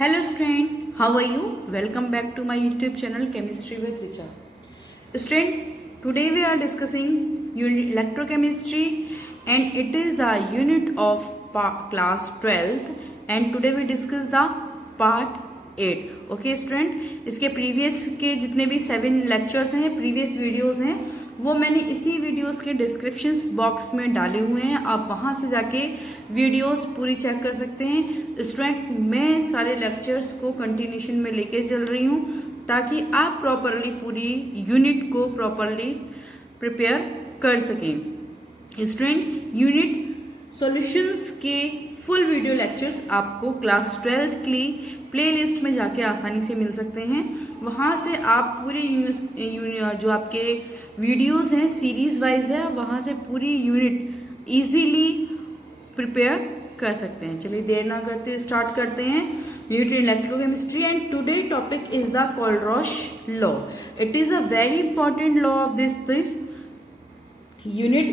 Hello student, how are you? Welcome back to my YouTube channel Chemistry with Richa. Student, today we are discussing unit electrochemistry and it is the unit of class 12th and today we discuss the part 8. Okay student, इसके previous के जितने भी 7 lectures हैं, previous videos हैं, वो मैंने इसी videos के डिस्क्रिप्शन बॉक्स में डाले हुए हैं। आप वहां से जाके वीडियोस पूरी चेक कर सकते हैं। स्टूडेंट, मैं सारे लेक्चर्स को कंटिन्यूशन में लेके चल रही हूं ताकि आप प्रॉपरली पूरी यूनिट को प्रॉपरली प्रिपेयर कर सकें। स्टूडेंट, यूनिट सॉल्यूशंस के फुल वीडियो लेक्चर्स आपको क्लास 12 की प्लेलिस्ट में जाके आसानी से मिल सकते हैं। वहाँ से आप पूरी जो आपके वीडियोस हैं सीरीज वाइज है, वहाँ से पूरी यूनिट इजीली प्रिपेयर कर सकते हैं। चलिए देर ना करते स्टार्ट करते हैं unit electrochemistry and today topic is the Kohlrausch law. It is a very important law of this unit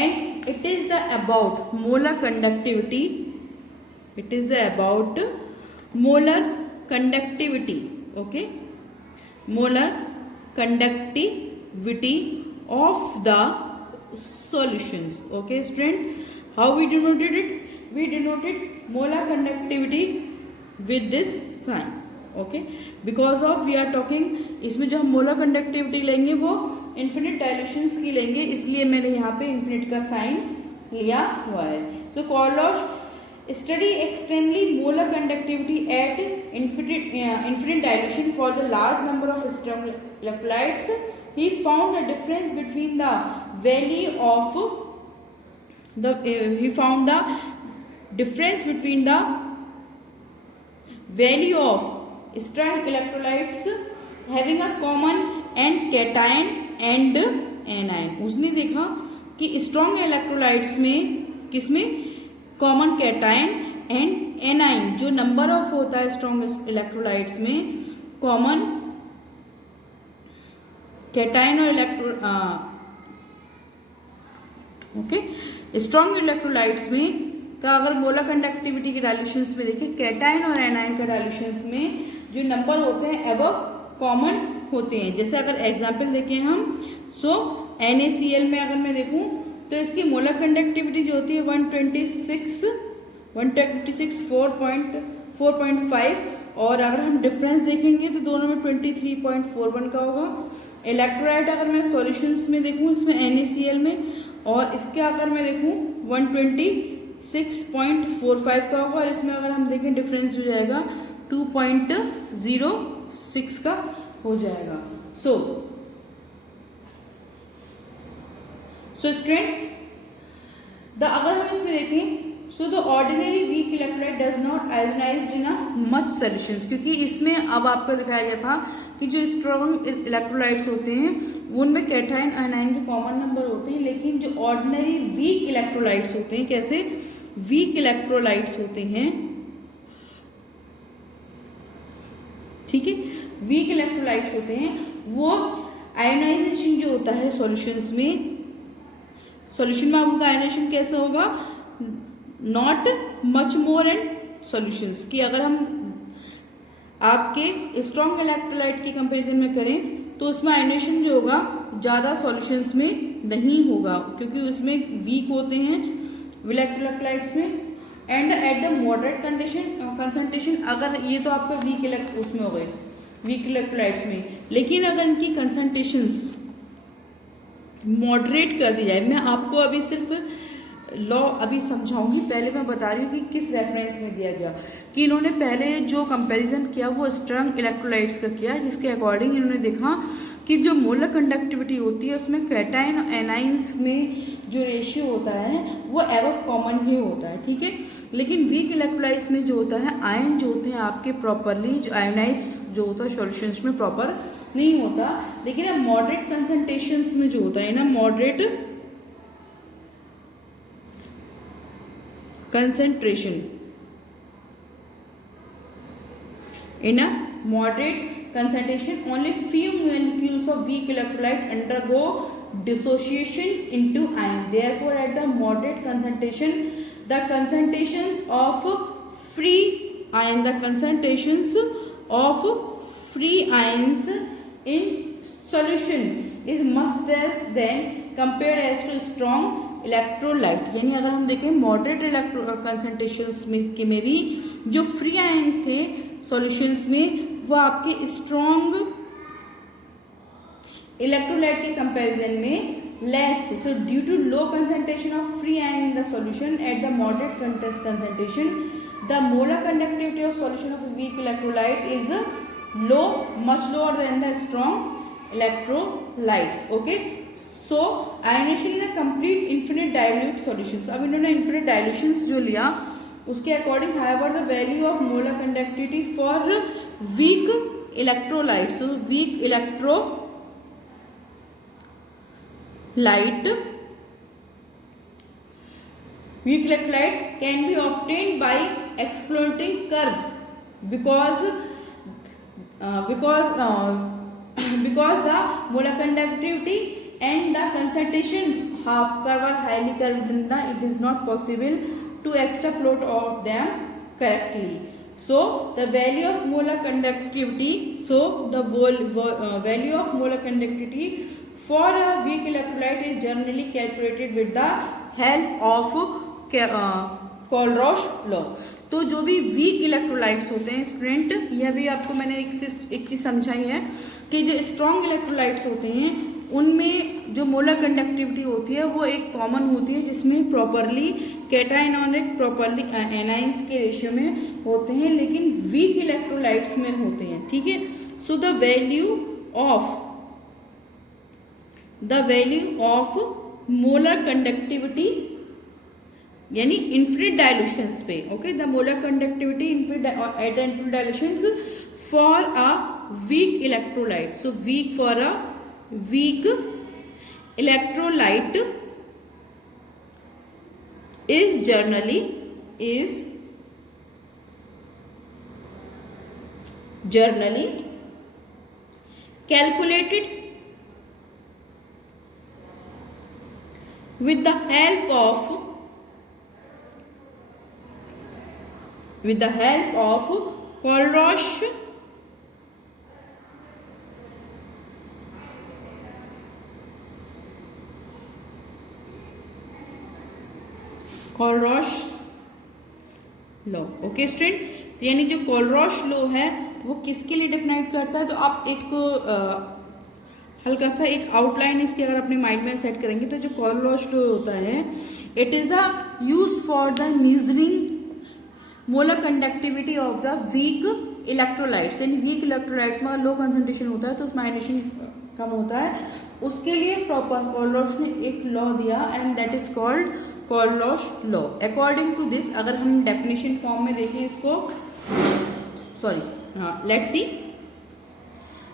and it is the about molar conductivity. It is the about molar conductivity. Okay, molar conductivity of the solutions. Okay student, how we denoted it? We denoted molar conductivity with this sign. Okay, because of we are talking, इसमें जो हम molar conductivity लेंगे वो infinite डायल्यूशंस की लेंगे, इसलिए मैंने यहाँ पे इन्फिनिट का साइन लिया हुआ है। So Kohlrausch study extremely molar conductivity at infinite dilution for the large number of strong electrolytes. He found the difference between the value of he found the difference between the value of strong electrolytes having a common and cation and anion। उसने देखा कि strong electrolytes में किसमें common cation and A9, जो number of होता है strong electrolytes में common cation और स्ट्रॉन्ग इलेक्ट्रोलाइट्स में का अगर मोलर कंडक्टिविटी के डायल्यूशंस में देखें, कैटायन और एनायन के डायल्यूशंस में जो नंबर होते हैं एबव कॉमन होते हैं। जैसे अगर एग्जांपल देखें हम, सो NaCl में अगर मैं देखूं तो इसकी मोलर कंडक्टिविटी जो होती है 126 4.5, और अगर हम डिफरेंस देखेंगे तो दोनों में 23.41 का होगा। इलेक्ट्रोलाइट अगर मैं सॉल्यूशंस में देखूं इसमें NaCl में, और इसके अगर मैं देखूं 126.45 का होगा, और इसमें अगर हम देखें डिफरेंस हो जाएगा 2.06 का हो जाएगा। सो स्टूडेंट, अगर हम इसमें देखें, so the ordinary weak electrolyte does not ionised in a much solutions, क्योंकि इसमें अब आपको दिखाया गया था कि जो स्ट्रॉन्ग इलेक्ट्रोलाइट्स होते हैं उनमें कैटायन आयनाइन के कॉमन नंबर होते हैं, लेकिन जो ऑर्डिनरी वीक इलेक्ट्रोलाइट्स होते हैं, कैसे वीक इलेक्ट्रोलाइट्स होते हैं, ठीक है, वीक इलेक्ट्रोलाइट्स होते हैं, वो आयोनाइजेशन जो होता है सॉल्यूशंस में उनका आयोनाइजेशन कैसे होगा, not much more and solutions, कि अगर हम आपके स्ट्रॉन्ग इलेक्ट्रोलाइट की कंपैरिजन में करें तो उसमें आयोनाइजेशन जो होगा ज़्यादा सॉल्यूशंस में नहीं होगा, क्योंकि उसमें वीक होते हैं इलेक्ट्रोलाइट्स में। And eight the moderate concentration, अगर ये तो आपका वीक उसमें हो गए वीक इलेक्ट्रोलाइट्स में, लेकिन अगर इनकी कंसंट्रेशंस मॉडरेट कर दी जाए, मैं आपको अभी सिर्फ लॉ अभी समझाऊंगी, पहले मैं बता रही हूँ कि किस रेफरेंस में दिया गया, कि इन्होंने पहले जो कंपैरिजन किया वो स्ट्रॉन्ग इलेक्ट्रोलाइट्स का किया, जिसके अकॉर्डिंग इन्होंने देखा कि जो मोलर कंडक्टिविटी होती है उसमें कैटायन और एनाइंस में जो रेशियो होता है वो एबव कॉमन ही होता है, ठीक है। लेकिन वीक इलेक्ट्रोलाइट्स में जो होता है आयन जो होते हैं आपके प्रॉपरली जो आयोनाइज जो होता है सॉल्यूशंस में प्रॉपर नहीं होता, लेकिन मॉडरेट कंसंट्रेशंस में जो होता है ना, moderate concentration in a moderate concentration only few molecules of weak electrolyte undergo dissociation into ion, therefore at the moderate concentration the concentrations of free ion, the concentrations of free ions in solution is much less than compared as to strong electrolyte. यानी अगर हम देखें moderate electro concentrations में भी जो free ion थे solutions में वो आपके स्ट्रॉन्ग इलेक्ट्रोलाइट के कंपैरिजन में लेस थे. So due to low concentration of free ion in the solution at the moderate concentration the molar conductivity of solution of weak electrolyte is low, much lower than the strong electrolytes. Okay, so ionisation in a complete infinite dilute solutions. अब इन्होंने infinite dilutions जो लिया उसके according however the value of molar conductivity for weak electrolytes. So weak electrolyte can be obtained by exploring curve because the molar conductivity and the concentrations half curve are highly curved in the it is not possible to extrapolate of them correctly. So the value of molar conductivity, value of molar conductivity for a weak electrolyte is generally calculated with the help of Kohlrausch law. तो जो भी weak electrolytes होते हैं student, यह भी आपको मैंने एक चीज़ समझाई है कि जो स्ट्रॉन्ग इलेक्ट्रोलाइट्स होते हैं उनमें जो मोलर कंडक्टिविटी होती है वो एक कॉमन होती है जिसमें प्रॉपरली कैटायन और एक प्रॉपरली एनाइंस के रेशियो में होते हैं, लेकिन वीक इलेक्ट्रोलाइट्स में होते हैं. ठीक है. So the value of molar conductivity यानी इन्फिनिट डाइल्यूशंस पे. Okay, the molar conductivity at the infinite dilutions for a weak electrolyte. So weak for a weak electrolyte is generally calculated with the help of Kohlrausch law. Okay student, यानी जो Kohlrausch law है वो किसके लिए define करता है, तो आप एक हल्का सा एक आउटलाइन इसकी अगर अपने माइंड में सेट करेंगे तो जो कोलरॉश लॉ होता है it is a use for the measuring molar conductivity of the weak electrolytes. यानी वीक इलेक्ट्रोलाइट्स में लो कंसंट्रेशन होता है तो उसमें आयनेशन कम होता है, उसके लिए प्रॉपर कोलरॉश ने एक लॉ दिया and that is called Kohlrausch law. According to this अगर हम डेफिनेशन फॉर्म में देखें इसको, let's see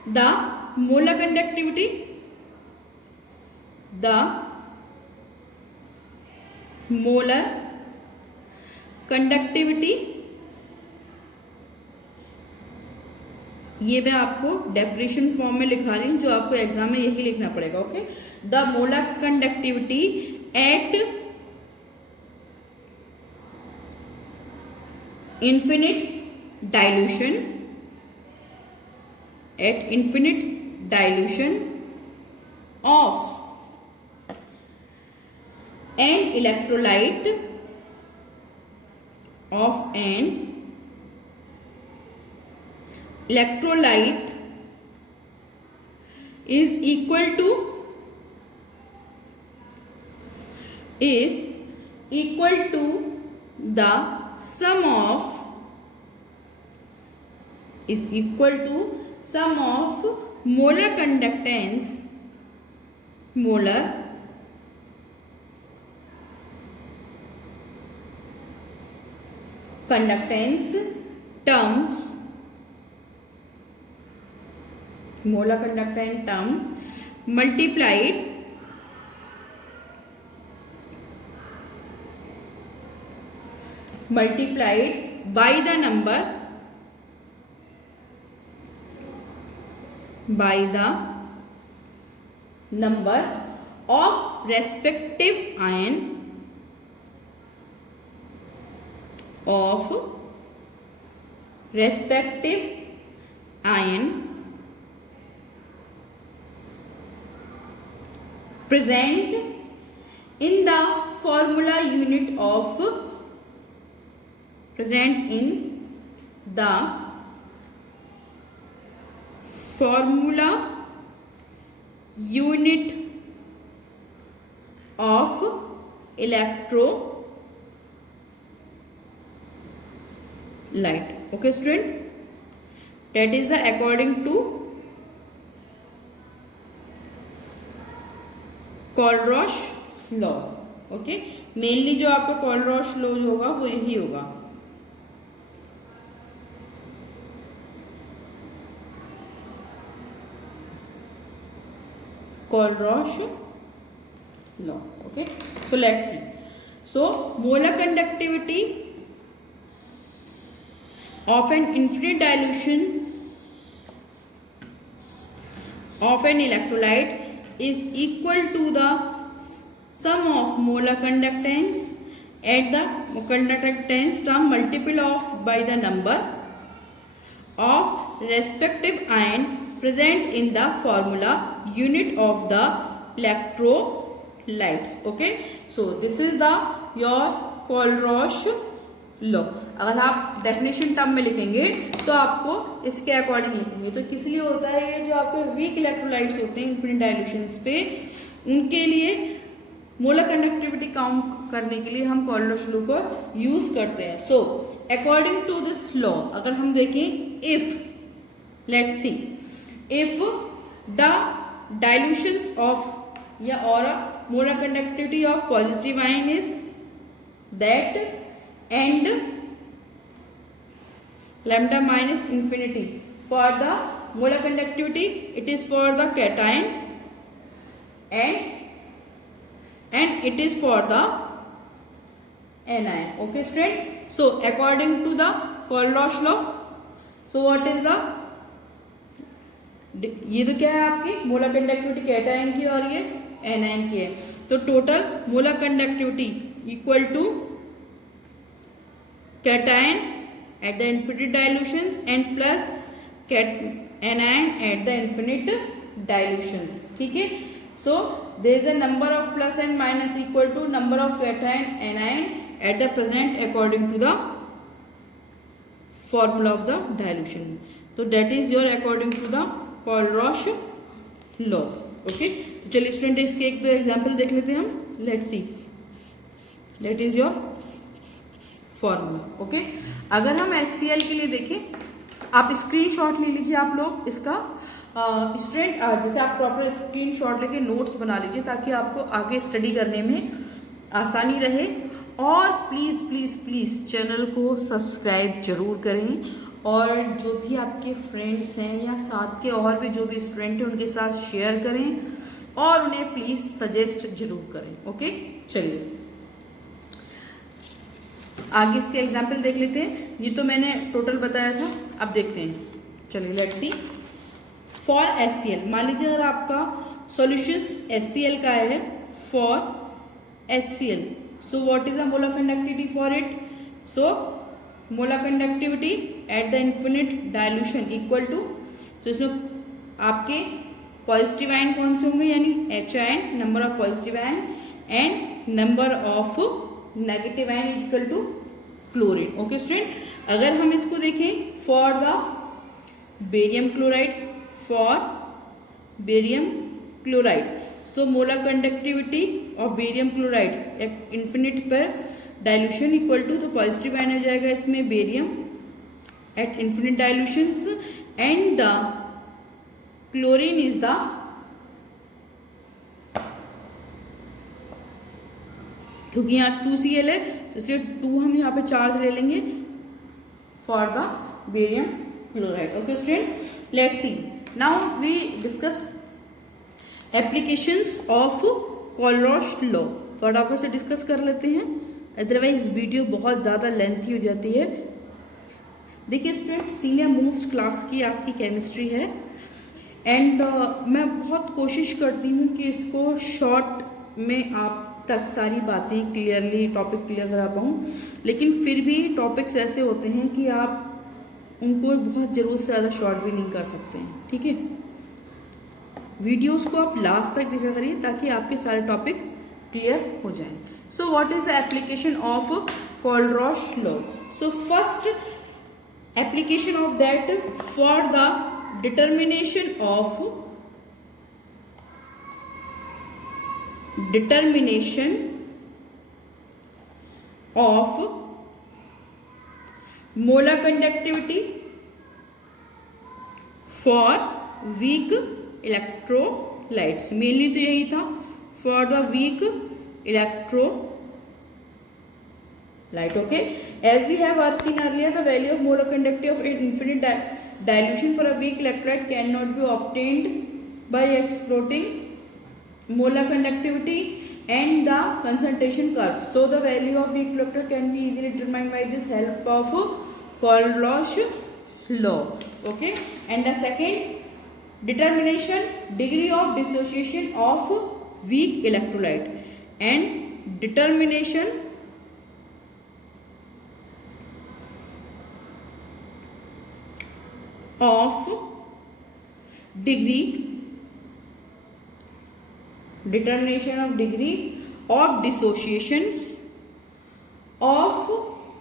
the molar conductivity ये मैं आपको डेफिनेशन फॉर्म में लिखा रही हूँ, जो आपको एग्जाम में यही लिखना पड़ेगा. Okay, the molar conductivity eight infinite dilution of an electrolyte is equal to the sum of molar conductance terms multiplied by the number of respective ion of respective ion present in the formula unit of electrolyte. Okay student, that is the according to Kohlrausch law. Okay, mainly जो आपका Kohlrausch law जो होगा वो यही होगा. Kohlrausch law. Okay, so let's see. So molar conductivity of an infinite dilution of an electrolyte is equal to the sum of molar conductance at the conductance term multiple of by the number of respective ion present in the formula unit of the electrolytes. Okay, so this is the your Kohlrausch law. अगर आप definition term में लिखेंगे तो आपको इसके according लिखेंगे. तो किसी होता है ये जो आपके वीक इलेक्ट्रोलाइट्स होते हैं इन्फिनिट डाइल्यूशंस पे, उनके लिए मोलर कंडक्टिविटी काउंट करने के लिए हम कोलरॉश लॉ को यूज करते हैं. So according to this law अगर हम देखें, if let's see, if the dilutions of या और molar conductivity of positive ion is that and lambda minus infinity. For the molar conductivity it is for the cation and it is for the anion. Okay student, so according to the Kohlrausch law, so what is the, ये तो क्या है आपकी molar conductivity cation की और ये anion की है. तो total molar conductivity equal to cation at the infinite dilutions and plus anion at the infinite dilutions. ठीक है, so there is a number of plus and minus equal to number of cation anion at the present according to the formula of the dilution. So that is your according to the Kohlrausch law. Okay, तो चलिए student इसके एक दो example देख लेते हैं हम. Let's see, that is your formula. Okay, अगर हम HCl के लिए देखें, आप स्क्रीनशॉट ले लीजिए आप लोग इसका. स्टूडेंट जैसे आप प्रॉपर स्क्रीनशॉट लेके नोट्स बना लीजिए ताकि आपको आगे स्टडी करने में आसानी रहे. और प्लीज़ प्लीज़ प्लीज़ चैनल को सब्सक्राइब जरूर करें और जो भी आपके फ्रेंड्स हैं या साथ के और भी जो भी स्टूडेंट हैं उनके साथ शेयर करें और उन्हें प्लीज़ सजेस्ट जरूर करें. ओके, चलिए आगे इसके एग्जाम्पल देख लेते हैं. ये तो मैंने टोटल बताया था, अब देखते हैं. चलिए लेट्स सी. फॉर HCl, मान लीजिए अगर आपका सॉल्यूशन HCl का है, for HCl, so what is the molar conductivity for it. So molar conductivity at the infinite dilution equal to, so इसमें आपके पॉजिटिव आयन कौन से होंगे, यानी H ion, number of positive ion and number of negative ion equal to chlorine. Okay student, अगर हम इसको देखें for the barium chloride, for barium chloride, so molar conductivity of barium chloride at infinite पर dilution equal to, तो positive ion हो जाएगा इसमें barium at infinite dilutions and the chlorine is the, क्योंकि यहाँ 2Cl है तो इसलिए 2 हम यहाँ पे चार्ज ले लेंगे for the barium chloride. Okay student, let's see. Now we discuss applications of Kohlrausch law. फटाफट से डिस्कस कर लेते हैं, अदरवाइज वीडियो बहुत ज़्यादा लेंथी हो जाती है. देखिए स्टूडेंट, सीनियर मोस्ट क्लास की आपकी केमिस्ट्री है एंड मैं बहुत कोशिश करती हूँ कि इसको शॉर्ट में आप तक सारी बातें क्लियरली टॉपिक क्लियर करा पाऊँ, लेकिन फिर भी टॉपिक्स ऐसे होते हैं कि आप उनको बहुत ज़रूरत से ज़्यादा शॉर्ट भी नहीं कर सकते हैं, ठीक है। वीडियोस को आप लास्ट तक देखा करिए ताकि आपके सारे टॉपिक क्लियर हो जाएं। So what is the application of Kohlrausch law? So first application of that for the determination of molar conductivity for weak electrolytes, mainly तो यही था, for the weak electrolyte. Okay, as we have seen earlier, the value of molar conductivity of infinite dilution for a weak electrolyte cannot be obtained by exploiting molar conductivity and the concentration curve. So the value of weak electrolyte can be easily determined by this help of Kohlrausch law. Okay, and the second determination, degree of dissociation of weak electrolyte, and determination of degree of dissociations of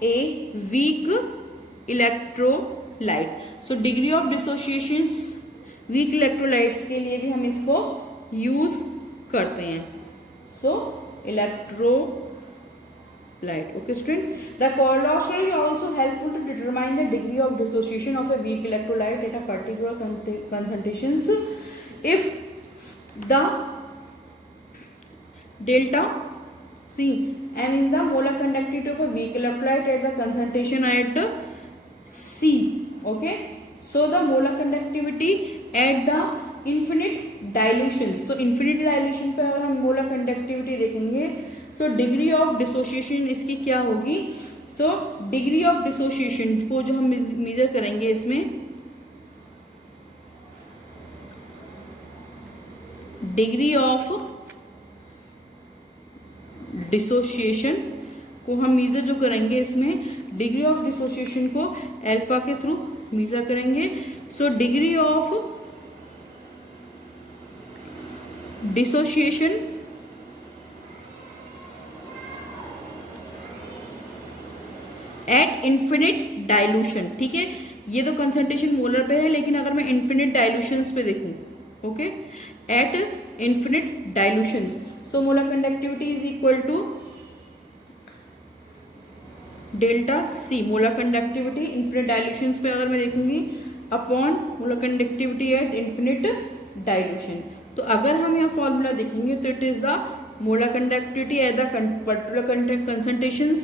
a weak electrolyte. So degree of dissociations weak electrolytes के लिए भी हम इसको use करते हैं. So electrolyte. Okay student, the Kohlrausch law is also helpful to determine the degree of dissociation of a weak electrolyte at a particular concentrations. If the delta C m is the molar conductivity of a weak electrolyte at the concentration at C. Okay, so the molar conductivity at the infinite dilutions, तो infinite dilution पे अगर हम molar conductivity देखेंगे, so degree of dissociation इसकी क्या होगी? So degree of dissociation को जो हम measure करेंगे, इसमें degree of डिसोशिएशन को हम मीजर जो करेंगे, इसमें डिग्री ऑफ डिसोशिएशन को अल्फा के थ्रू मीजर करेंगे. So degree of dissociation at infinite dilution. ठीक है, ये तो कंसंट्रेशन मोलर पे है, लेकिन अगर मैं इन्फिनिट डाइल्यूशंस पे देखूं, okay, at infinite dilutions, so molar conductivity is equal to delta C, molar conductivity infinite dilutions पे अगर मैं देखूंगी upon molar conductivity at infinite dilution. तो अगर हम यहाँ फॉर्मूला देखेंगे तो it is the molar conductivity at the particular concentrations,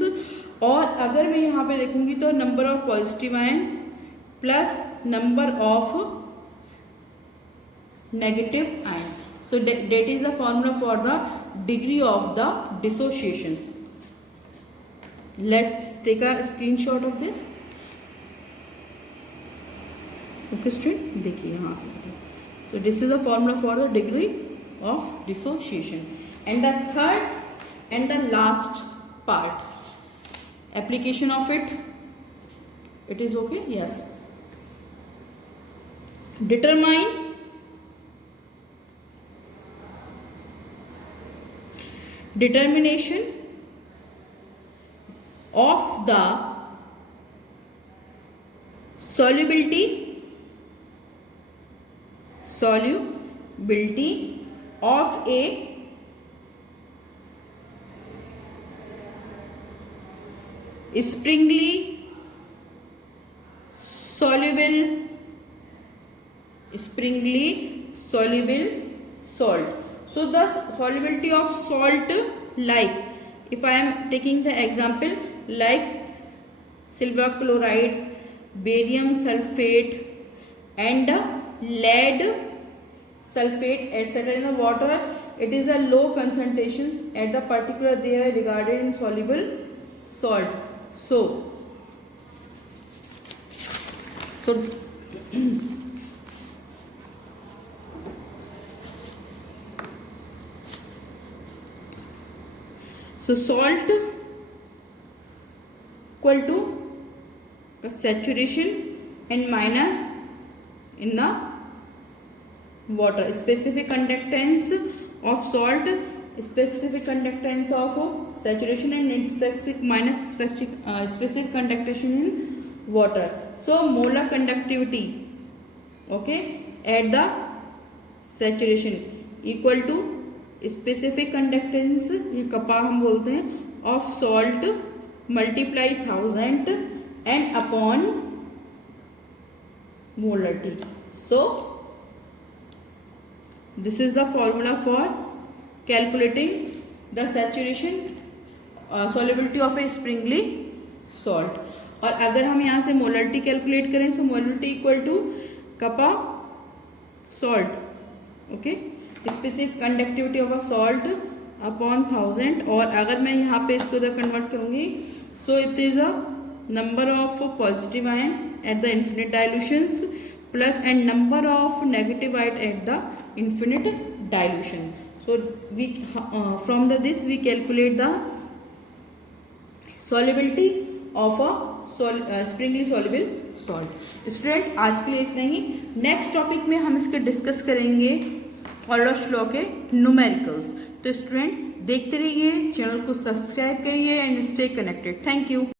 और अगर मैं यहाँ पे देखूंगी तो number of positive ion plus number of negative ion. So that is the formula for the degree of the dissociations. Let's take a screenshot of this. Okay student, देखिए यहाँ से. So this is the formula for the degree of dissociation. And the third and the last part, application of it. It is okay? Yes. Determine determination of the solubility of a springly soluble salt. So the solubility of salt, like if I am taking the example like silver chloride, barium sulfate and lead sulfate etc. in the water, it is a low concentrations at the particular they are regarded insoluble salt. So salt equal to saturation and minus in the water. Specific conductance of salt, specific conductance of saturation, and specific conductation in water. So molar conductivity, okay, at the saturation equal to specific conductance, ये कपा हम बोलते हैं, of salt multiply 1000 and upon molarity. So this is the formula for calculating the saturation solubility of a springly salt. और अगर हम यहाँ से molarity calculate करें तो molarity equal to kappa salt, okay, specific conductivity of a salt upon 1000. और अगर मैं यहाँ पे इसको इधर कन्वर्ट करूँगी, so it is a number of positive ion eight the infinite dilutions plus and number of negative ion eight the infinite dilution. So we from this we calculate the solubility of a springly soluble salt. Student आज के लिए इतना ही. Next topic में हम इसके discuss करेंगे orders law के numericals. तो स्टूडेंट देखते रहिए, चैनल को सब्सक्राइब करिए and stay connected. Thank you.